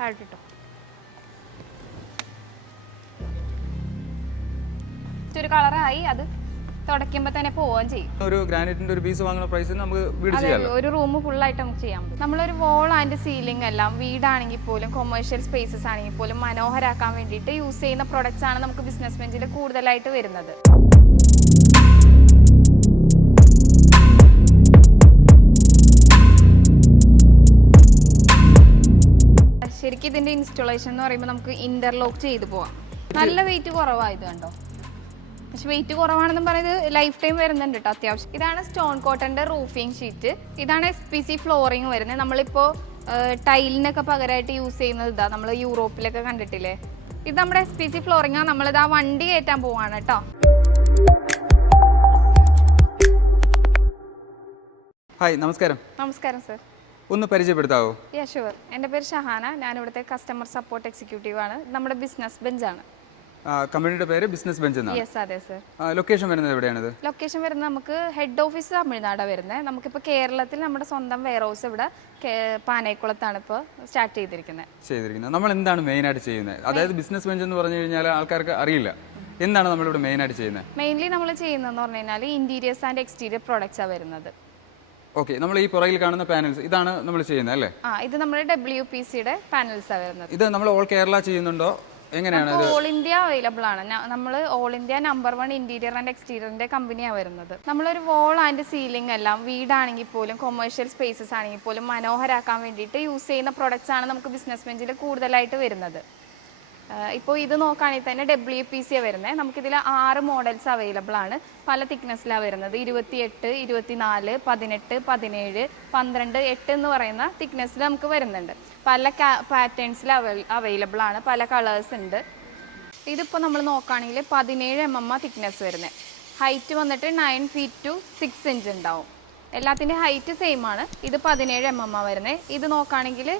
Heart ഒരു കളറായി അത് തുടയ്ക്കുമ്പോൾ തന്നെ പോവുകയും ചെയ്യും. ഒരു ഗ്രാനൈറ്റിന്റെ ഒരു പീസ് വാങ്ങുന്ന പ്രൈസിന് നമുക്ക് വീട് ചെയ്യാം. ഒരു റൂം ഫുൾ ആയിട്ട് നമുക്ക് ചെയ്യാൻ പറ്റും. നമ്മളൊരു വോൾ ആൻഡ് സീലിംഗ് എല്ലാം വീടാണെങ്കിൽ പോലും കൊമേഴ്ഷ്യൽ സ്പേസസ് ആണെങ്കിൽ പോലും മനോഹരാക്കാൻ വേണ്ടിയിട്ട് യൂസ് ചെയ്യുന്ന പ്രൊഡക്ട്സ് ആണ് നമുക്ക് ബിസിനസ് ബെഞ്ചിൽ കൂടുതലായിട്ട് വരുന്നത്. ശരിക്കും ഇതിന്റെ ഇൻസ്റ്റോളേഷൻ എന്ന് പറയുമ്പോൾ നമുക്ക് ഇന്റർലോക്ക് ചെയ്ത് പോവാം. നല്ല വെയിറ്റ് കുറവായത് കണ്ടോ, പക്ഷെ വെയിറ്റ് കുറവാണെന്നും പറയുന്നത് ലൈഫ് ടൈം വരുന്നുണ്ട് കേട്ടോ അത്യാവശ്യം. ഇതാണ് സ്റ്റോൺ കോട്ടന്റെ റൂഫിംഗ് ഷീറ്റ്. ഇതാണ് SPC ഫ്ലോറിംഗ് വരുന്നത്. നമ്മളിപ്പോൾ ടൈലിനൊക്കെ പകരമായിട്ട് യൂസ് ചെയ്യുന്നത് ഇതാ, നമ്മൾ യൂറോപ്പിലൊക്കെ കണ്ടിട്ടില്ലേ, ഇത് നമ്മുടെ SPC ഫ്ലോറിംഗ് ആണ്. നമ്മളിത് ആ വണ്ടി കയറ്റാൻ പോവാണ് കേട്ടോ. ഹായ്, നമസ്കാരം. നമസ്കാരം സർ. ഒന്ന് പരിചയപ്പെടുത്താവോ? ഷുവർ. എൻ്റെ പേര് ഷഹാന. ഞാൻ ഇവിടുത്തെ കസ്റ്റമർ സപ്പോർട്ട് എക്സിക്യൂട്ടീവ് ആണ്. നമ്മുടെ ബിസിനസ് ബെഞ്ചാണ്. കമ്പനിയുടെ പേര് ബിസിനസ് ബെഞ്ച് എന്നാണ്. യെസ്, അതെ സർ. ലൊക്കേഷൻ വരുന്നത് എവിടെയാണിത്? ലൊക്കേഷൻ വരുന്നത് നമുക്ക് ഹെഡ് ഓഫീസ് തമിഴ്നാടാണ് വരുന്നത്. നമുക്കിപ്പോൾ കേരളത്തിൽ നമ്മുടെ സ്വന്തം വെയർ ഹൗസ് ഇവിടെ പാനൈക്കുളത്താണ് ഇപ്പോൾ സ്റ്റാർട്ട് ചെയ്തിരിക്കുന്നത്. നമ്മൾ എന്താണ് മെയിൻ ആയിട്ട് ചെയ്യുന്നത്? അതായത് ബിസിനസ് ബെഞ്ച് എന്ന് പറഞ്ഞു കഴിഞ്ഞാൽ ആൾക്കാർക്ക് അറിയില്ല, എന്താണ് നമ്മളിവിടെ മെയിൻ ആയിട്ട് ചെയ്യുന്നത്? മെയിൻലി നമ്മൾ ചെയ്യുന്നതെന്ന് പറഞ്ഞു കഴിഞ്ഞാൽ ഇന്റീരിയേഴ്സ് ആൻഡ് എക്സ്റ്റീരിയർ പ്രോഡക്ട്സാണ് വരുന്നത്. ഓക്കെ, നമ്മൾ ഈ പുറകിൽ കാണുന്ന പാനൽസ് ഇതാണ് നമ്മൾ ചെയ്യുന്നത് അല്ലേ? ഇത് നമ്മുടെ WPCയുടെ പാനൽസാണ് വരുന്നത്. ഇത് നമ്മൾ ഓൾ കേരള ചെയ്യുന്നുണ്ടോ, എങ്ങനെയാണ്? ഓൾ ഇന്ത്യ അവൈലബിൾ ആണ്. നമ്മൾ all India number 1 interior and എക്സ്റ്റീരിയറിന്റെ കമ്പനിയാണ് വരുന്നത്. നമ്മളൊരു വോൾ ആൻഡ് സീലിംഗ് എല്ലാം വീടാണെങ്കിൽ പോലും കൊമേഴ്ഷ്യൽ സ്പേസസ് ആണെങ്കിൽ പോലും മനോഹരാക്കാൻ വേണ്ടിയിട്ട് യൂസ് ചെയ്യുന്ന പ്രൊഡക്ട്സ് ആണ് നമുക്ക് ബിസിനസ് ബെഞ്ചിൽ കൂടുതലായിട്ട് വരുന്നത്. ഇപ്പോൾ ഇത് നോക്കുകയാണെങ്കിൽ തന്നെ WPC വരുന്നത്. നമുക്കിതിൽ 6 മോഡൽസ് അവൈലബിൾ ആണ്. പല തിക്നെസ്സിലാണ് വരുന്നത്. 28, 24, 18, 17, 12, 8 എന്ന് പറയുന്ന തിക്നെസ്സിൽ നമുക്ക് വരുന്നുണ്ട്. പല പാറ്റേൺസിൽ അവൈലബിൾ ആണ്. പല കളേഴ്സ് ഉണ്ട്. ഇതിപ്പോൾ നമ്മൾ നോക്കുകയാണെങ്കിൽ 17 mm തിക്നെസ് വരുന്നത്. ഹൈറ്റ് വന്നിട്ട് 9 feet to 6 inch ഉണ്ടാവും. എല്ലാത്തിൻ്റെ ഹൈറ്റ് സെയിം ആണ്. ഇത് 17 mm വരുന്നത്. ഇത് നോക്കുകയാണെങ്കിൽ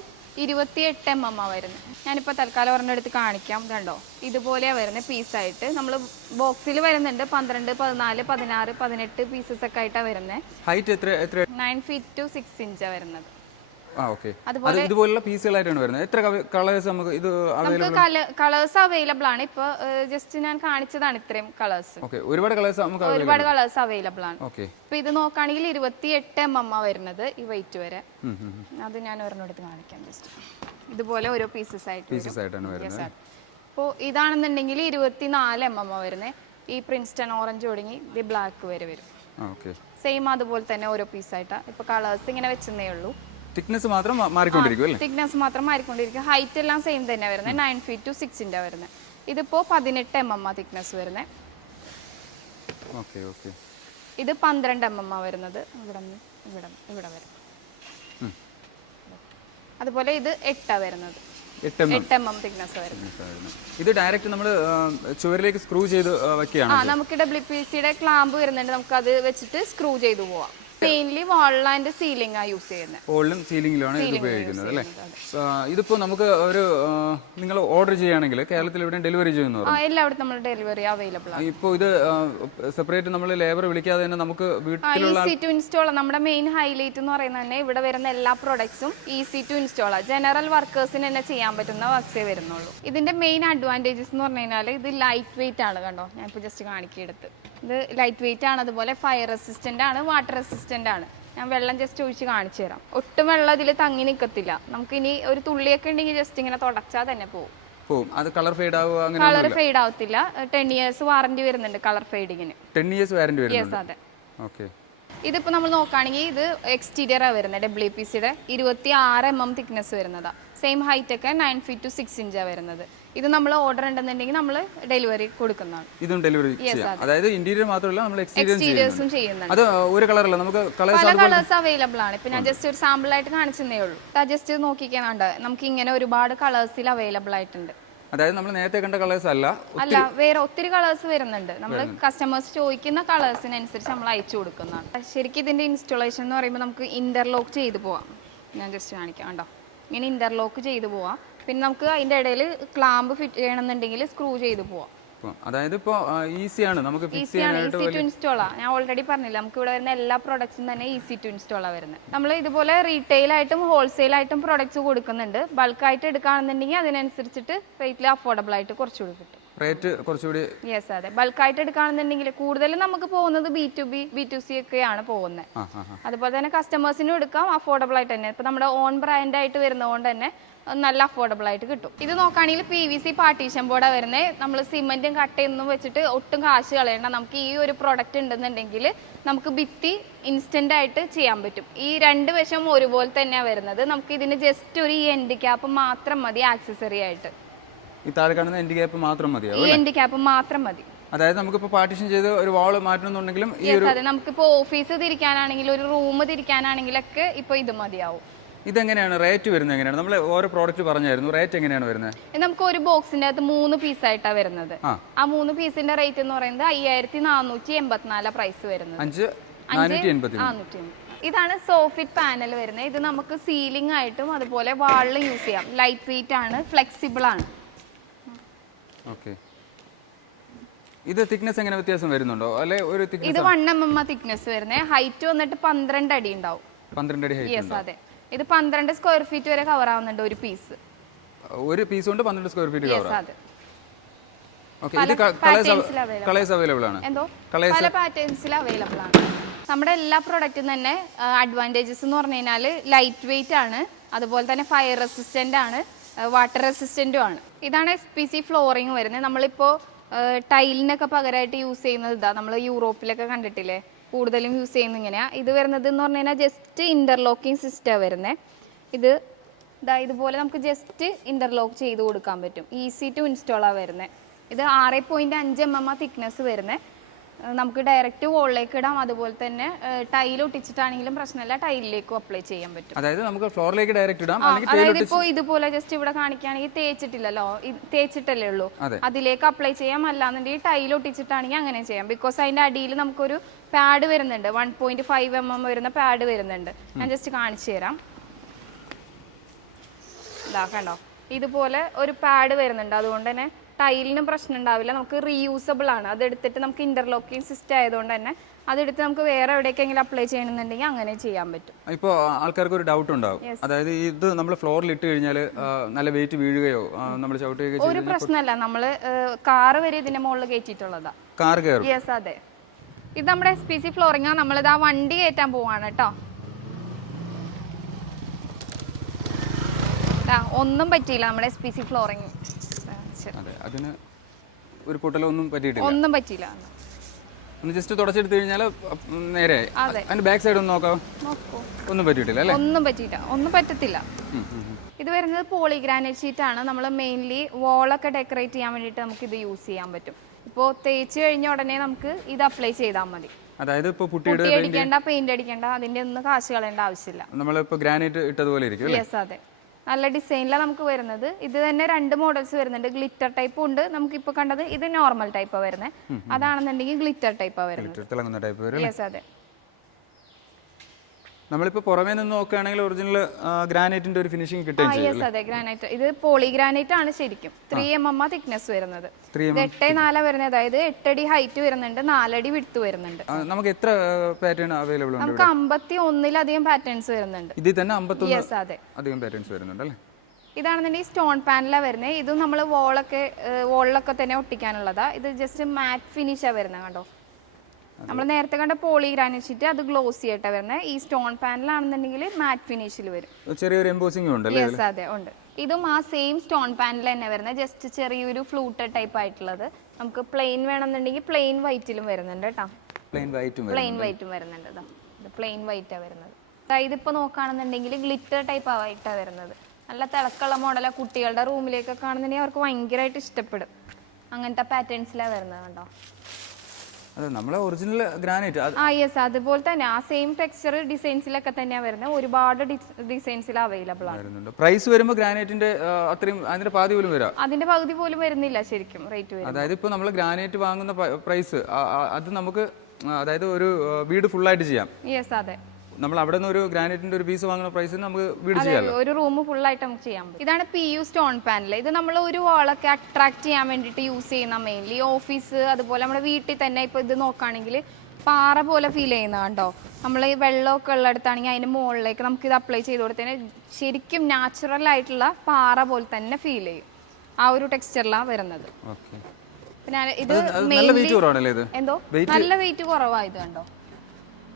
28 mm വരുന്നത്. ഞാനിപ്പോൾ തൽക്കാലം ഒരെണ്ണെടുത്ത് കാണിക്കാം. കണ്ടോ, ഇതുപോലെയാണ് വരുന്നത് പീസായിട്ട്. നമ്മൾ ബോക്സിൽ വരുന്നുണ്ട് 12, 14, 16, 18 പീസസ് ഒക്കെ ആയിട്ടാണ് വരുന്നത്. ഹൈറ്റ് എത്ര? 9 feet to 6 inch വരുന്നത്. അതുപോലെ ഇതുപോലുള്ള പീസുകളായിട്ടാണ് വരുന്നത്. എത്ര കളേഴ്സ് നമുക്ക് ഇത് കളേഴ്സ് അവൈലബിൾ ആണ്. ഇപ്പൊ ജസ്റ്റ് ഞാൻ കാണിച്ചതാണ് ഇത്രയും കളേഴ്സ്. ഒരുപാട് കളേഴ്സ് അവൈലബിൾ ആണ്. ഇപ്പൊ ഇത് നോക്കുകയാണെങ്കിൽ 28 mm വരുന്നത് ഈ വെയിറ്റ് വരെ. അത് ഞാൻ ഒരെണ്ണം എടുത്ത് കാണിക്കാം. ജസ്റ്റ് ഇതുപോലെ ഓരോ പീസസ് ആയിട്ടാണ് വരുന്നത്. ഇപ്പോൾ ഇതാണെന്നുണ്ടെങ്കിൽ 24 mm വരുന്നത്. ഈ പ്രിൻസ്റ്റൺ ഓറഞ്ച് തുടങ്ങി ഇത് ബ്ലാക്ക് വരെ വരും. സെയിം അതുപോലെ തന്നെ ഓരോ പീസായിട്ടാണ്. ഇപ്പൊ കളേഴ്സ് ഇങ്ങനെ വെച്ചെന്നേ ഉള്ളൂ. തിക്നെസ് മാത്രം മാറിക്കൊണ്ടിരിക്കും അല്ലേ? തിക്നെസ് മാത്രം മാറിക്കൊണ്ടിരിക്കും. ഹൈറ്റ് എല്ലാം സെയിം തന്നെ വരുന്നത്. 9 feet to 6 inch വരുന്നത്. ഇതിപ്പോ 18 mm തിക്നെസ് വരുന്നത്. ഇത് 12 mm വരുന്നത്. ഇവിടെ വരും. അതുപോലെ ഇത് 8 വരുന്നത്. 8 mm തിക്നെസ് വരുന്നത്. ഇത് ഡയറക്റ്റ് നമ്മൾ ചുവരിലേക്ക് സ്ക്രൂ ചെയ്ത് വെക്കുകയാണ്. നമുക്ക് WPCയുടെ ക്ലാമ്പ് വരുന്നുണ്ട്. നമുക്ക് അത് വെച്ചിട്ട് സ്ക്രൂ ചെയ്ത് പോവാം. മെയിൻലി വാൾ ആൻഡ് സീലിംഗ് ആണ് യൂസ് ചെയ്യുന്നത്. വാളിലും സീലിംഗിലാണ് ഇത് ഉപയോഗിക്കുന്നത് അല്ലേ? ഇതിപ്പോ നമുക്ക് ഒരു നിങ്ങൾ ഓർഡർ ചെയ്യുകയാണെങ്കിൽ കേരളത്തിൽ എവിടെയും ഡെലിവറി ചെയ്യുന്നു? എല്ലായിടത്തും നമ്മൾ ഡെലിവറി അവൈലബിൾ ആണ്. ഇപ്പോൾ ഇത് സെപ്പറേറ്റ് നമ്മൾ ലേബർ വിളിക്കാതെ തന്നെ നമുക്ക് വീട്ടിലുള്ള ഈസി ടു ഇൻസ്റ്റാൾ. നമ്മുടെ മെയിൻ ഹൈലൈറ്റ് എന്ന് പറയുന്നത് തന്നെ ഇവിടെ വരുന്ന എല്ലാ പ്രൊഡക്ട്സും ഈസി ടു ഇൻസ്റ്റാൾ ആണ്. ജനറൽ വർക്കേഴ്സിന് തന്നെ ചെയ്യാൻ പറ്റുന്ന വർക്ക്സേ വരുന്നുള്ളൂ. ഇതിന്റെ മെയിൻ അഡ്വാൻറ്റേജസ് എന്ന് പറഞ്ഞു കഴിഞ്ഞാൽ ഇത് ലൈറ്റ് വെയിറ്റ് ആണ്. കണ്ടോ, ഞാൻ ഇപ്പോൾ ജസ്റ്റ് കാണിക്കെടുത്ത്. ഇത് ലൈറ്റ് വെയിറ്റ് ആണ്. അതുപോലെ ഫയർ റെസിസ്റ്റന്റ് ആണ്, വാട്ടർ റെസിസ്റ്റന്റ് ആണ്. ഞാൻ വെള്ളം ജസ്റ്റ് ഒഴിച്ച് കാണിച്ചു തരാം. ഒട്ടും വെള്ളം ഇതിൽ തങ്ങി നിൽക്കത്തില്ല. നമുക്ക് ഇനി ഒരു തുള്ളിയൊക്കെ ഉണ്ടെങ്കിൽ ജസ്റ്റ് ഇങ്ങനെ തുടച്ചാൽ തന്നെ പോകും. അത് കളർ ഫെയ്ഡ് കളർ ഫെയ്ഡ് ആവത്തില്ല. 10 years വാറന്റി വരുന്നുണ്ട് കളർ ഫെയ്ഡിങ്ങിന്. 10 years വാറന്റി വരുന്നുണ്ട്. അതെ. ഇതിപ്പോ നമ്മൾ നോക്കുകയാണെങ്കിൽ ഇത് എക്സ്റ്റീരിയർ ആണ് വരുന്നത്. WPCയുടെ 26 mm തിക്നെസ് വരുന്നതാ. സെയിം ഹൈറ്റ് ഒക്കെ 9 feet to 6 inch വരുന്നത്. ഇത് നമ്മൾ ഓർഡർ ഉണ്ടെന്നുണ്ടെങ്കിൽ നമ്മൾ ഡെലിവറി കൊടുക്കുന്നതാണ്. ഇതും ഡെലിവറി ചെയ്യാം. അതായത് ഇന്റീരിയർ മാത്രമല്ല നമ്മൾ എക്സ്റ്റീരിയേഴ്സും ചെയ്യുന്നുണ്ട്. അത് ഒരു കളറല്ല, നമുക്ക് പല കളേഴ്സ് അവൈലബിൾ ആണ്. ഇപ്പൊ ഞാൻ ജസ്റ്റ് ഒരു സാമ്പിൾ ആയിട്ട് കാണിച്ചതേ ഉള്ളൂ. ജസ്റ്റ് നോക്കിക്കാനുണ്ട്. നമുക്ക് ഇങ്ങനെ ഒരുപാട് കളേഴ്സിൽ അവൈലബിൾ ആയിട്ടുണ്ട്. അതായത് നമ്മൾ നേരത്തെ കണ്ട കളേഴ്സ് അല്ല, വേറെ ഒത്തിരി കളേഴ്സ് വരുന്നുണ്ട്. നമ്മൾ കസ്റ്റമേഴ്സ് ചോദിക്കുന്ന കളേഴ്സിനനുസരിച്ച് നമ്മൾ അയച്ചു കൊടുക്കുന്നതാണ്. ശരിക്കും ഇതിന്റെ ഇൻസ്റ്റോളേഷൻ എന്ന് പറയുമ്പോൾ നമുക്ക് ഇന്റർലോക്ക് ചെയ്ത് പോവാം. ഞാൻ ജസ്റ്റ് കാണിക്കാം. കണ്ടോ, ഇങ്ങനെ ഇന്റർലോക്ക് ചെയ്ത് പോവാം. പിന്നെ നമുക്ക് അതിൻ്റെ ഇടയിൽ ക്ലാമ്പ് ഫിറ്റ് ചെയ്യണമെന്നുണ്ടെങ്കിൽ സ്ക്രൂ ചെയ്ത് പോവാം. അതായത് ഇപ്പോൾ ഈസിയാണ് നമുക്ക് ഫിക്സ് ചെയ്യാനായിട്ട്. ഈസി ടു ഇൻസ്റ്റാൾ ആണ്. ഞാൻ ഓൾറെഡി പറഞ്ഞില്ല, നമുക്ക് ഇവിടെ വരുന്ന എല്ലാ പ്രൊഡക്ട്സും തന്നെ ഈസി ടു ഇൻസ്റ്റാൾ ആണ് വരുന്നത്. നമ്മൾ ഇതുപോലെ റീറ്റെയിൽ ആയിട്ടും ഹോൾസെയിൽ ആയിട്ടും പ്രൊഡക്ട്സ് കൊടുക്കുന്നുണ്ട്. ബൾക്കായിട്ട് എടുക്കുകയാണെന്നുണ്ടെങ്കിൽ അതിനനുസരിച്ചിട്ട് റേറ്റിൽ അഫോർഡബിൾ ആയിട്ട് കുറച്ചുകൂടി കിട്ടും. റേറ്റ് കുറച്ചുകൂടി. യെസ്, അതെ. ബൾക്കായിട്ട് എടുക്കുകയാണെന്നുണ്ടെങ്കിൽ കൂടുതലും നമുക്ക് പോകുന്നത് B2B B2C ഒക്കെയാണ് പോകുന്നത്. അതുപോലെ തന്നെ കസ്റ്റമേഴ്സിനും എടുക്കാം അഫോർഡബിൾ ആയിട്ട് തന്നെ. ഇപ്പൊ നമ്മുടെ ഓൺ ബ്രാൻഡ് ആയിട്ട് വരുന്നതുകൊണ്ട് തന്നെ നല്ല അഫോർഡബിൾ ആയിട്ട് കിട്ടും. ഇത് നോക്കുകയാണെങ്കിൽ PVC പാർട്ടീഷൻ ബോർഡാണ് വരുന്നത്. നമ്മൾ സിമെന്റും കട്ടയൊന്നും വെച്ചിട്ട് ഒട്ടും കാശ് കളയണ്ട. നമുക്ക് ഈ ഒരു പ്രൊഡക്റ്റ് ഉണ്ടെന്നുണ്ടെങ്കിൽ നമുക്ക് ഭിത്തി ഇൻസ്റ്റന്റ് ആയിട്ട് ചെയ്യാൻ പറ്റും. ഈ രണ്ട് വശം ഒരുപോലെ തന്നെയാണ് വരുന്നത്. നമുക്ക് ഇതിന് ജസ്റ്റ് ഒരു എൻഡ് ക്യാപ്പ് മാത്രം മതി ആക്സസറി ആയിട്ട്. ഈ താഴെ കാണുന്ന എൻഡ് ക്യാപ്പ് മാത്രം മതിയോ? ഈ എൻഡ് ക്യാപ്പ് മാത്രം മതി. അതായത് നമുക്കിപ്പോൾ പാർട്ടീഷൻ ചെയ്ത് ഒരു വാൾ മാറ്റണമെന്നുണ്ടെങ്കിലും അതെ, നമുക്കിപ്പോൾ ഓഫീസ് തിരിക്കാനാണെങ്കിലും ഒരു റൂം തിരിക്കാനാണെങ്കിലൊക്കെ ഇപ്പോൾ ഇത് മതിയാവും. ഇതെങ്ങനെയാണ് റേറ്റ് വരുന്നത്? എങ്ങനെയാണ് നമ്മൾ ഓരോ പ്രോഡക്റ്റ് പറഞ്ഞായിരുന്നു, റേറ്റ് എങ്ങനെയാണ് വരുന്നത്? നമുക്ക് ഒരു ബോക്സിന്റെ അകത്ത് 3 പീസായിട്ടാണ് വരുന്നത്. ആ 3 പീസിന്റെ റേറ്റ് എന്ന് പറയുന്നത് 5484 പ്രൈസ് വരുന്നത്. 5480. ഇതാണ് സോഫിറ്റ് പാനൽ വരുന്നത്. ഇത് നമുക്ക് സീലിംഗ് ആയിട്ടും അതുപോലെ വാളിൽ യൂസ് ചെയ്യാം. ലൈറ്റ് വെയിറ്റ് ആണ്, ഫ്ലെക്സിബിൾ ആണ്. ഓക്കെ. ഇത് തിക്നെസ് എങ്ങനെ വ്യത്യാസം വരുന്നുണ്ടോ? അല്ലെ ഒരു ഇത് 1 mm തിക്നെസ് വരുന്നത്. ഹൈറ്റ് വന്നിട്ട് 12 അടി ഉണ്ടാവും. 12 അടി ഹൈറ്റ്. യെസ്, അതെ. ഇത് 12 സ്ക്വയർ ഫീറ്റ് വരെ കവർ ആവുന്നുണ്ട് ഒരു പീസ്. ഒരു പീസ് കൊണ്ട് 12 സ്ക്വയർ ഫീറ്റ് കവർ ആവും. ഓക്കേ. ഇത് കളേഴ്സ് അവൈലബിൾ ആണ്. എന്തോ പല പാറ്റേൺസിൽ അവൈലബിൾ ആണ്. നമ്മുടെ എല്ലാ പ്രൊഡക്റ്റും തന്നെ അഡ്വാൻറ്റേജസ് എന്ന് പറഞ്ഞു കഴിഞ്ഞാൽ ലൈറ്റ് വെയിറ്റ് ആണ്, അതുപോലെ തന്നെ ഫയർ റെസിസ്റ്റന്റ് ആണ്, വാട്ടർ റെസിസ്റ്റന്റും ആണ്. ഇതാണ് SPC ഫ്ലോറിങ് വരുന്നത്. നമ്മളിപ്പോൾ ടൈലിനൊക്കെ പകരമായിട്ട് യൂസ് ചെയ്യുന്നത് ഇതാ. നമ്മൾ യൂറോപ്പിലൊക്കെ കണ്ടിട്ടില്ലേ, കൂടുതലും യൂസ് ചെയ്യുന്നത് ഇങ്ങനെയാണ്. ഇത് വരുന്നത് എന്ന് പറഞ്ഞു കഴിഞ്ഞാൽ ജസ്റ്റ് ഇന്റർലോക്കിംഗ് സിസ്റ്റമാണ് വരുന്നത്. ഇത് ഇതാ ഇതുപോലെ നമുക്ക് ജസ്റ്റ് ഇന്റർലോക്ക് ചെയ്ത് കൊടുക്കാൻ പറ്റും. ഈസി ടു ഇൻസ്റ്റാളാണ് വരുന്നത്. ഇത് 6.5 mm തിക്നെസ് വരുന്നത്. നമുക്ക് ഡയറക്റ്റ് വോളിലേക്ക് ഇടാം. അതുപോലെ തന്നെ ടൈൽ ഒട്ടിച്ചിട്ടാണെങ്കിലും പ്രശ്നമില്ല, ടൈലിലേക്കും അപ്ലൈ ചെയ്യാൻ പറ്റും. അതായത് നമുക്ക് ഫ്ലോറിലേക്ക് ഡയറക്റ്റ് ഇടാം. അതായത് ഇപ്പോൾ ഇതുപോലെ ജസ്റ്റ് ഇവിടെ കാണിക്കുകയാണെങ്കിൽ തേച്ചിട്ടില്ലല്ലോ, തേച്ചിട്ടല്ലേ ഉള്ളൂ, അതിലേക്ക് അപ്ലൈ ചെയ്യാം. അല്ലാന്നുണ്ടെങ്കിൽ ടൈൽ ഒട്ടിച്ചിട്ടാണെങ്കിൽ അങ്ങനെ ചെയ്യാം. ബിക്കോസ് അതിന്റെ അടിയിൽ നമുക്കൊരു പാഡ് വരുന്നുണ്ട്, 1.5 mm വരുന്ന പാഡ് വരുന്നുണ്ട്. ഞാൻ ജസ്റ്റ് കാണിച്ചു തരാം. ഇതാ കണ്ടോ, ഇതുപോലെ ഒരു പാഡ് വരുന്നുണ്ട്. അതുകൊണ്ട് തന്നെ ടൈലിനും പ്രശ്നം ഉണ്ടാവില്ല. നമുക്ക് റീയൂസബിൾ ആണ്. അതെടുത്തിട്ട് നമുക്ക് ഇന്റർലോക്കിംഗ് സിസ്റ്റം ആയതുകൊണ്ട് തന്നെ അതെടുത്ത് നമുക്ക് വേറെ എവിടേക്കെങ്കിലും അപ്ലൈ ചെയ്യണമെന്നുണ്ടെങ്കിൽ അങ്ങനെ ചെയ്യാൻ പറ്റും. ഇപ്പോൾ ആൾക്കാർക്ക് ഒരു ഡൗട്ട് ഉണ്ടാവും, അതായത് ഇത് നമ്മൾ ഫ്ലോറിൽ ഇട്ട് കഴിഞ്ഞാൽ നല്ല വെയിറ്റ് വീഴുകയോ നമ്മൾ ചവിട്ടുകയോ ഒരു പ്രശ്നമല്ല. നമ്മൾ കാറ് വരെ ഇതിന്റെ മുകളിൽ കയറ്റിയിട്ടുള്ളതാ. കാർ കയറും. യെസ്, അതെ. ഇത് നമ്മുടെ SPC ഫ്ലോറിംഗ് ആണ്. നമ്മളിത് ആ വണ്ടി കയറ്റാൻ പോവാണ് കേട്ടോ. ഒന്നും പറ്റിയില്ല നമ്മുടെ SPC ഫ്ലോറിംഗ്. അതിന് ഒരു പൊട്ടലൊന്നും പറ്റിയിട്ടില്ല. ഒന്നും പറ്റിയില്ല. ഒന്ന് ജസ്റ്റ് തുടച്ചെടുത്ത് കഴിഞ്ഞാൽ നേരെ. അതിന്റെ ബാക്ക് സൈഡ് ഒന്ന് നോക്കാം. ഒന്നും പറ്റിയിട്ടില്ല അല്ലേ? ഒന്നും പറ്റിയില്ല, ഒന്നും പറ്റത്തില്ല. ഇത് വരുന്നത് പോളിഗ്രാനൈറ്റ് ഷീറ്റ് ആണ്. നമ്മൾ മെയിൻലി വോളൊക്കെ ഡെക്കറേറ്റ് ചെയ്യാൻ വേണ്ടിയിട്ട് നമുക്ക് ഇത് യൂസ് ചെയ്യാൻ പറ്റും. ഇപ്പോൾ തേച്ച് കഴിഞ്ഞ ഉടനെ നമുക്ക് ഇത് അപ്ലൈ ചെയ്താൽ മതി. അതായത് ഇപ്പോൾ പുട്ടി അടിക്കേണ്ട, പെയിന്റ് അടിക്കേണ്ട, അതിന്റെ ഒന്നും കാശ് കളയേണ്ട ആവശ്യമില്ല. നമ്മളിപ്പോൾ ഗ്രാനൈറ്റ് ഇട്ടതുപോലെ ഇരിക്കും. യെസ്, അതെ. നല്ല ഡിസൈനിലാണ് നമുക്ക് വരുന്നത്. ഇത് തന്നെ 2 മോഡൽസ് വരുന്നുണ്ട്. ഗ്ലിറ്റർ ടൈപ്പും ഉണ്ട്. നമുക്കിപ്പോൾ കണ്ടത് ഇത് നോർമൽ ടൈപ്പാണ് വരുന്നത്. അതാണെന്നുണ്ടെങ്കിൽ ഗ്ലിറ്റർ ടൈപ്പാണ് വരുന്നത്. യെസ്, അതെ. നമ്മളിപ്പോൾ പുറമേ നിന്ന് നോക്കുകയാണെങ്കിൽ ഒറിജിനൽ ഗ്രാനൈറ്റിന്റെ ഒരു ഫിനിഷിംഗ് കിട്ടും. യെസ്, അതെ. ഗ്രാനൈറ്റ് ഇത് പോളിഗ്രാനൈറ്റ് ആണ് ശരിക്കും. 3 mm തിക്നെസ് വരുന്നത്. 8.4 വരുന്നത്. അതായത് 8 അടി ഹൈറ്റ് വരുന്നുണ്ട്, 4 അടി വിഡ്ത്ത് വരുന്നുണ്ട്. നമുക്ക് എത്ര പാറ്റേൺ അവൈലബിൾ ഉണ്ട്? നമുക്ക് 51 പാറ്റേൺസ് വരുന്നുണ്ട്. ഇതിൽ തന്നെ 51 യെസ്, അതെ, അധികം പാറ്റേൺസ് വരുന്നുണ്ട് അല്ലേ? ഇതാണെന്നുണ്ടെങ്കിൽ സ്റ്റോൺ പാനലാണ് വരുന്നത്. ഇതും നമ്മൾ വോളിലൊക്കെ തന്നെ ഒട്ടിക്കാനുള്ളതാ. ഇത് ജസ്റ്റ് മാറ്റ് ഫിനിഷാണ് വരുന്നത്. കണ്ടോ, നമ്മൾ നേരത്തെ കണ്ട പോളിഗ്രാനൈറ്റ് ഷീറ്റ് അത് ഗ്ലോസി ആയിട്ടാണ് വരുന്നത്. ഈ സ്റ്റോൺ പാനലാണെന്നുണ്ടെങ്കിൽ മാറ്റ് ഫിനിഷിൽ വരും. ചെറിയൊരു എംബോസിംഗ് ഉണ്ട്. യെസ്, അതെ, ഉണ്ട്. ഇതും ആ സെയിം സ്റ്റോൺ പാനൽ തന്നെ വരുന്നത്. ജസ്റ്റ് ചെറിയൊരു ഫ്ലൂട്ടഡ് ടൈപ്പ് ആയിട്ടുള്ളത്. നമുക്ക് പ്ലെയിൻ വേണമെന്നുണ്ടെങ്കിൽ പ്ലെയിൻ വൈറ്റിലും വരുന്നുണ്ട് കേട്ടോ. പ്ലെയിൻ വൈറ്റും വരുന്നുണ്ട്. ഇത് പ്ലെയിൻ വൈറ്റാണ് വരുന്നത്. ഇതിപ്പോൾ നോക്കുകയാണെന്നുണ്ടെങ്കിൽ ഗ്ലിറ്റർ ടൈപ്പ് ആയിട്ടാണ് വരുന്നത്. നല്ല തിളക്കമുള്ള മോഡലാണ്. കുട്ടികളുടെ റൂമിലേക്കൊക്കെ കാണുന്നുണ്ടെങ്കിൽ അവർക്ക് ഭയങ്കരമായിട്ട് ഇഷ്ടപ്പെടും. അങ്ങനത്തെ പാറ്റേൺസിലാണ് വരുന്നത്. കണ്ടോ, നമ്മളെ ഒറിജിനൽ ഗ്രാനൈറ്റ്. യെസ്, അതുപോലെ തന്നെ ആ സെയിം ടെക്സ്ചർ ഡിസൈൻസിലൊക്കെ തന്നെയാണ് വരുന്നത്. ഒരുപാട് ഡിസൈൻസിൽ അവൈലബിൾ ആണ്. പ്രൈസ് വരുമ്പോൾ ഗ്രാനൈറ്റിന്റെ അത്രയും അതിന്റെ പാതി പോലും വരാം. അതിന്റെ പകുതി പോലും വരുന്നില്ല ശരിക്കും റേറ്റ് വരും. അതായത് ഇപ്പോൾ നമ്മൾ ഗ്രാനൈറ്റ് വാങ്ങുന്ന പ്രൈസ് അത് നമുക്ക്, അതായത് ഒരു വീട് ഫുൾ ആയിട്ട് ചെയ്യാം. യെസ്, അതെ. നമ്മൾ അവിടെ നിന്ന് ഒരു ഗ്രാനൈറ്റിന്റെ ഒരു പീസ് വാങ്ങുന്ന പ്രൈസിന് നമുക്ക് വീട് ചെയ്യാമല്ലോ. ഒരു റൂം ഫുൾ ആയിട്ട് നമുക്ക് ചെയ്യാൻ പറ്റും. ഇതാണ് PU സ്റ്റോൺ പാനൽ. ഇത് നമ്മൾ ഒരു വാളൊക്കെ അട്രാക്ട് ചെയ്യാൻ വേണ്ടിയിട്ട് യൂസ് ചെയ്യുന്ന മെയിൻലി ഓഫീസ് അതുപോലെ നമ്മുടെ വീട്ടിൽ തന്നെ. ഇപ്പോൾ ഇത് നോക്കുകയാണെങ്കിൽ പാറ പോലെ ഫീൽ ചെയ്യുന്ന കണ്ടോ. നമ്മൾ ഈ വെള്ളമൊക്കെ ഉള്ളിടത്താണെങ്കിൽ അതിന് മുകളിലേക്ക് നമുക്ക് ഇത് അപ്ലൈ ചെയ്ത് കൊടുത്തതിന് ശരിക്കും നാച്ചുറൽ ആയിട്ടുള്ള പാറ പോലെ തന്നെ ഫീൽ ചെയ്യും. ആ ഒരു ടെക്സ്ചറിലാണ് വരുന്നത്. പിന്നെ ഇത് എന്തോ നല്ല വെയിറ്റ് കുറവാണ്. ഇത് കണ്ടോ,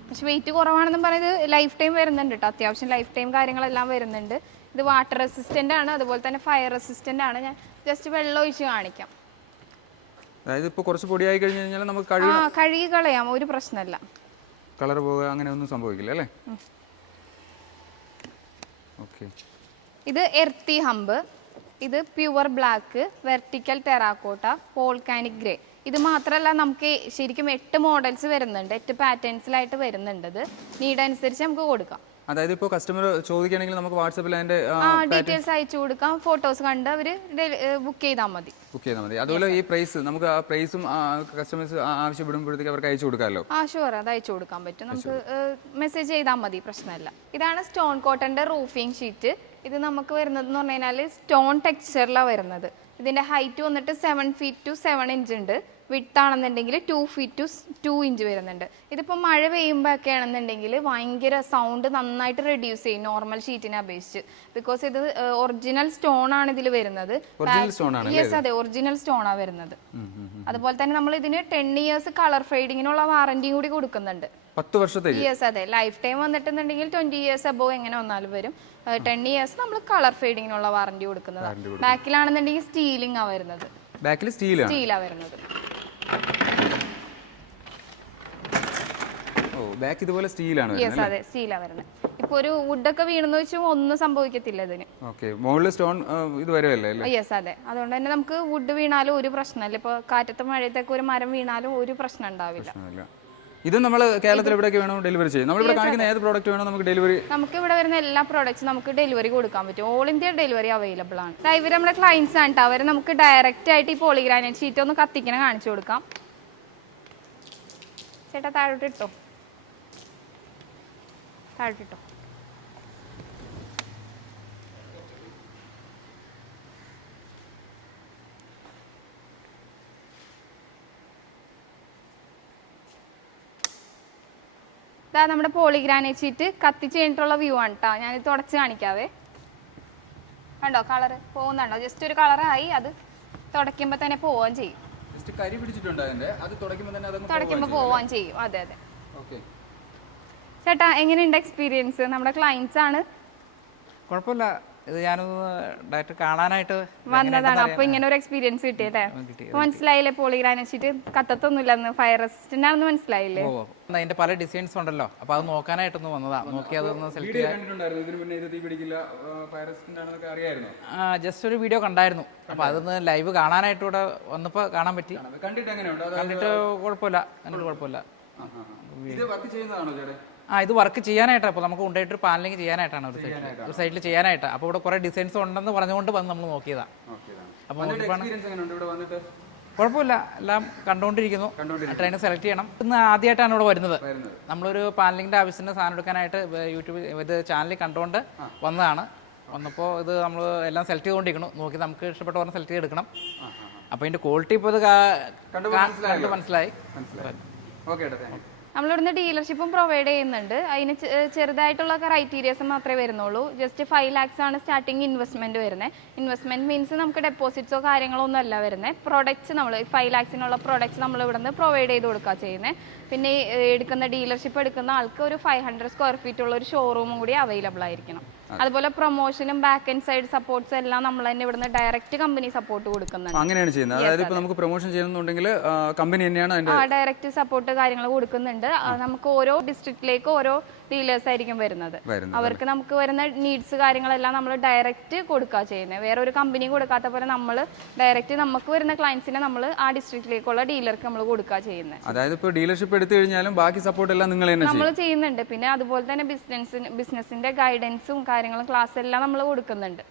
പക്ഷെ വെയിറ്റ് കുറവാണെന്നും പറയുന്നത് ലൈഫ് ടൈം വരുന്നുണ്ട് കേട്ടോ. അത്യാവശ്യം ലൈഫ് ടൈം കാര്യങ്ങളെല്ലാം വരുന്നുണ്ട്. ഇത് വാട്ടർ റെസിസ്റ്റന്റ് ആണ്, അതുപോലെ തന്നെ ഫയർ റെസിസ്റ്റന്റ് ആണ്. ഞാൻ ജസ്റ്റ് വെള്ളം ഒഴിച്ച് കാണിക്കാം. അതായത് ഇപ്പോൾ കുറച്ച് പൊടിയായി കഴിഞ്ഞ് കഴിഞ്ഞാൽ നമുക്ക് കഴുകി കളയാം, ഒരു പ്രശ്നമല്ല. കളർ പോകുക അങ്ങനെ ഒന്നും സംഭവിക്കില്ല അല്ലേ? ഓക്കെ. ഇത് എർത്തി ഹമ്പ്, ഇത് pure black, vertical terracotta, volcanic grey. ഇത് മാത്രമല്ല നമുക്ക് ശരിക്കും 8 മോഡൽസ് വരുന്നുണ്ട്, 8 പാറ്റേൺസിലായിട്ട് വരുന്നുണ്ട്. ഇത് നീഡ് അനുസരിച്ച് നമുക്ക് കൊടുക്കാം. അതായത് ഇപ്പോൾ കസ്റ്റമർ ചോദിക്കുകയാണെങ്കിൽ നമുക്ക് വാട്സാപ്പിൽ അതിന്റെ ഡീറ്റെയിൽസ് അയച്ചു കൊടുക്കാം. ഫോട്ടോസ് കണ്ട് അവർ ബുക്ക് ചെയ്താൽ മതി. അതുപോലെ ഈ പ്രൈസ് നമുക്ക് ആ പ്രൈസും കസ്റ്റമേഴ്സ് ആവശ്യപ്പെടുമ്പോഴത്തേക്ക് അവർക്ക് അയച്ചു കൊടുക്കാമല്ലോ. ഷുവർ, അത് അയച്ചു കൊടുക്കാൻ പറ്റും. നമുക്ക് മെസ്സേജ് ചെയ്താൽ മതി, പ്രശ്നമല്ല. ഇതാണ് സ്റ്റോൺ കോട്ടന്റെ റൂഫിംഗ് ഷീറ്റ്. ഇത് നമുക്ക് വരുന്നത് എന്ന് പറഞ്ഞു കഴിഞ്ഞാൽ സ്റ്റോൺ ടെക്സ്ചറിലാണ് വരുന്നത്. ഇതിന്റെ ഹൈറ്റ് വന്നിട്ട് 7 feet to 7 inch ഉണ്ട്. വിഡ്ത്ത് ആണെന്നുണ്ടെങ്കിൽ 2 feet to 2 inch വരുന്നുണ്ട്. ഇതിപ്പോൾ മഴ പെയ്യുമ്പോൾ ഒക്കെ ആണെന്നുണ്ടെങ്കിൽ ഭയങ്കര സൗണ്ട് നന്നായിട്ട് റെഡ്യൂസ് ചെയ്യും നോർമൽ ഷീറ്റിനെ അപേക്ഷിച്ച്. ബിക്കോസ് ഇത് ഒറിജിനൽ സ്റ്റോൺ ആണ് ഇതിൽ വരുന്നത്. യെസ്, അതെ, ഒറിജിനൽ സ്റ്റോൺ ആണ് വരുന്നത്. അതുപോലെ തന്നെ നമ്മൾ ഇതിന് 10 years കളർ ഫെയ്ഡിങ്ങിനുള്ള വാറന്റിയും കൂടി കൊടുക്കുന്നുണ്ട്. 10 വർഷത്തേക്ക്. യെസ്, അതെ. ലൈഫ് ടൈം വന്നിട്ടുണ്ടെങ്കിൽ 20 years അബോ എങ്ങനെ വന്നാലും വരും. 10 years നമ്മൾ കളർ ഫെയ്ഡിങ്ങിനുള്ള വാറന്റി കൊടുക്കുന്നതാണ്. ബാക്കിലാണെന്നുണ്ടെങ്കിൽ സ്റ്റീലിംഗ് ആ വരുന്നത്. ബാക്കിൽ സ്റ്റീലാ വരുന്നത്. ബാക്ക് ഇതുപോലെ സ്റ്റീലാണ്. യെസ്, അതെ, സ്റ്റീലാ വരുന്നത്. ഇപ്പൊ ഒരു വുഡൊക്കെ വീണെന്ന് വെച്ചാൽ ഒന്നും സംഭവിക്കത്തില്ല ഇതിന്. മുകളിൽ സ്റ്റോൺ ഇത് വരുമല്ലേ? യെസ്, അതെ. അതുകൊണ്ട് തന്നെ നമുക്ക് വുഡ് വീണാലും ഒരു പ്രശ്നമില്ല. ഇപ്പൊ കാറ്റത്ത് മഴയത്തൊക്കെ ഒരു മരം വീണാലും ഒരു പ്രശ്നം ഉണ്ടാവില്ല. ഇത് നമ്മൾ കേരളത്തിൽ എവിടെയൊക്കെ വേണോ ഡെലിവറി ചെയ്യും? നമ്മളിവിടെ കാണിക്കുന്ന ഏത് പ്രോഡക്റ്റ് വേണോ നമുക്ക് ഡെലിവറി? നമുക്ക് ഇവിടെ വരുന്ന എല്ലാ പ്രോഡക്റ്റ്സും നമുക്ക് ഡെലിവറി കൊടുക്കാൻ പറ്റും. ഓൾ ഇന്ത്യ ഡെലിവറി അവൈലബിൾ ആണ്. ഇവർ നമ്മുടെ ക്ലയൻസ് ആണ്. അവർ നമുക്ക് ഡയറക്റ്റ് ആയിട്ട് ഈ പോളിഗ്രാനൈറ്റ് ഷീറ്റ് ഒന്ന് കത്തിക്കണ കാണിച്ചു കൊടുക്കാം. ചേട്ടാ താഴോട്ടിട്ടോ. ഇതാ നമ്മുടെ പോളിഗ്രാനൈറ്റ് ഷീറ്റ് കത്തിച്ച് കഴിഞ്ഞിട്ടുള്ള വ്യൂ ആണ് കേട്ടോ. ഞാനിത് തുടച്ച് കാണിക്കാവേ. കണ്ടോ കളറ് പോകുന്നുണ്ടോ? ജസ്റ്റ് ഒരു കളറായി, അത് തുടയ്ക്കുമ്പോൾ തന്നെ പോവുകയും ചെയ്യും. തുടയ്ക്കുമ്പോൾ പോവുകയും ചെയ്യും. അതെ, അതെ. ചേട്ടാ എങ്ങനെയുണ്ട് എക്സ്പീരിയൻസ്? നമ്മുടെ ക്ലയൻസ് ആണ്. കുഴപ്പമില്ല. ഇത് ഞാനൊന്ന് ഡയറക്റ്റ് കാണാനായിട്ട് വന്നതാണ്. അപ്പൊ ഇങ്ങനെ ഒരു എക്സ്പീരിയൻസ് കിട്ടിയല്ലേ? മനസ്സിലായില്ലേ? പോളിഗ്രാനൈറ്റ് ഷീറ്റ് കത്തത്തൊന്നുമില്ലെന്ന്, ഫയർ റെസിസ്റ്റന്റ് ആണെന്ന് മനസ്സിലായില്ലേ? അതിന്റെ പല ഡിസൈൻസ് ഉണ്ടല്ലോ, അപ്പൊ അത് നോക്കാനായിട്ടൊന്ന് വന്നതാ. നോക്കി അതൊന്ന് സെലക്ട് ചെയ്യാൻ ജസ്റ്റ് ഒരു വീഡിയോ കണ്ടായിരുന്നു. അപ്പൊ അതൊന്ന് ലൈവ് കാണാനായിട്ട് ഇവിടെ വന്നപ്പോ കാണാൻ പറ്റി. കണ്ടിട്ട് കുഴപ്പമില്ല. ഇത് വർക്ക് ചെയ്യാനായിട്ടാണ്. അപ്പോൾ നമുക്ക് കൊണ്ടുപോയിട്ട് പാനലിംഗ് ചെയ്യാനായിട്ടാണ് ഒരു സൈഡിൽ ചെയ്യാനായിട്ട്. അപ്പോൾ ഇവിടെ കുറേ ഡിസൈൻസ് ഉണ്ടെന്ന് പറഞ്ഞുകൊണ്ട് വന്ന് നമ്മൾ നോക്കിയതാണ്. അപ്പോൾ കുഴപ്പമില്ല, എല്ലാം കണ്ടുകൊണ്ടിരിക്കുന്നു. ട്രെയിൻ സെലക്ട് ചെയ്യണം. ഇന്ന് ആദ്യമായിട്ടാണ് ഇവിടെ വരുന്നത്. നമ്മളൊരു പാനലിങ്ങിൻ്റെ ആവശ്യത്തിന് സാധനം എടുക്കാനായിട്ട് യൂട്യൂബ് ഇത് ചാനലിൽ കണ്ടുകൊണ്ട് വന്നതാണ്. വന്നപ്പോൾ ഇത് നമ്മൾ എല്ലാം സെലക്ട് ചെയ്തുകൊണ്ടിരിക്കണം. നോക്കി നമുക്ക് ഇഷ്ടപ്പെട്ട പറഞ്ഞ് സെലക്ട് ചെയ്തെടുക്കണം. അപ്പോൾ ഇതിൻ്റെ ക്വാളിറ്റി ഇപ്പോൾ ഇത് കണ്ട് മനസ്സിലായി. നമ്മളിവിടുന്ന് ഡീലർഷിപ്പും പ്രൊവൈഡ് ചെയ്യുന്നുണ്ട്. അതിന് ചെറുതായിട്ടുള്ള ക്രൈറ്റീരിയസ് മാത്രമേ വരുന്നുള്ളൂ. ജസ്റ്റ് 5 lakhs ആണ് സ്റ്റാർട്ടിങ് ഇൻവെസ്റ്റ്മെന്റ് വരുന്നത്. ഇൻവെസ്റ്റ്മെന്റ് മീൻസ് നമുക്ക് ഡെപ്പോസിറ്റ്സോ കാര്യങ്ങളോ ഒന്നും അല്ല വരുന്നത്. പ്രൊഡക്ട്സ് നമ്മൾ 5 lakhsനുള്ള പ്രൊഡക്ട്സ് നമ്മൾ ഇവിടുന്ന് പ്രൊവൈഡ് ചെയ്ത് കൊടുക്കുക ചെയ്യുന്നത്. പിന്നെ എടുക്കുന്ന ഡീലർഷിപ്പ് എടുക്കുന്ന ആൾക്ക് ഒരു 500 square feet ഉള്ള ഒരു ഷോറൂമും കൂടി അവൈലബിൾ ആയിരിക്കണം. അതുപോലെ പ്രൊമോഷനും ബാക്ക് ആൻഡ് സൈഡ് സപ്പോർട്ട്സ് എല്ലാം നമ്മൾ തന്നെ ഇവിടുന്ന് ഡയറക്റ്റ് കമ്പനി സപ്പോർട്ട് കൊടുക്കുന്നുണ്ട്. അങ്ങനെയാണ് ചെയ്യുന്നത്. അതായത് ഇപ്പോൾ നമുക്ക് പ്രൊമോഷൻ ചെയ്യുന്നുണ്ടെങ്കിൽ കമ്പനി തന്നെയാണ് ഡയറക്റ്റ് സപ്പോർട്ട് കാര്യങ്ങൾ കൊടുക്കുന്നുണ്ട്. നമുക്ക് ഓരോ ഡിസ്ട്രിക്റ്റിലേക്ക് ഓരോ ഡീലേഴ്സ് ആയിരിക്കും വരുന്നത്. അവർക്ക് നമുക്ക് വരുന്ന നീഡ്സ് കാര്യങ്ങളെല്ലാം നമ്മൾ ഡയറക്റ്റ് കൊടുക്കുക ചെയ്യുന്നത്. വേറെ ഒരു കമ്പനി കൊടുക്കാത്ത പോലെ നമ്മൾ ഡയറക്റ്റ് നമുക്ക് വരുന്ന ക്ലയൻസിനെ നമ്മൾ ആ ഡിസ്ട്രിക്റ്റിലേക്കുള്ള ഡീലർക്ക് നമ്മൾ കൊടുക്കുക ചെയ്യുന്നത്. അതായത് ഇപ്പോൾ ഡീലർഷിപ്പ് എടുത്തു കഴിഞ്ഞാലും ബാക്കി സപ്പോർട്ട് എല്ലാം നമ്മൾ ചെയ്യുന്നുണ്ട്. പിന്നെ അതുപോലെ തന്നെ ബിസിനസിന്റെ ഗൈഡൻസും കാര്യങ്ങളും ക്ലാസ് എല്ലാം നമ്മൾ കൊടുക്കുന്നുണ്ട്.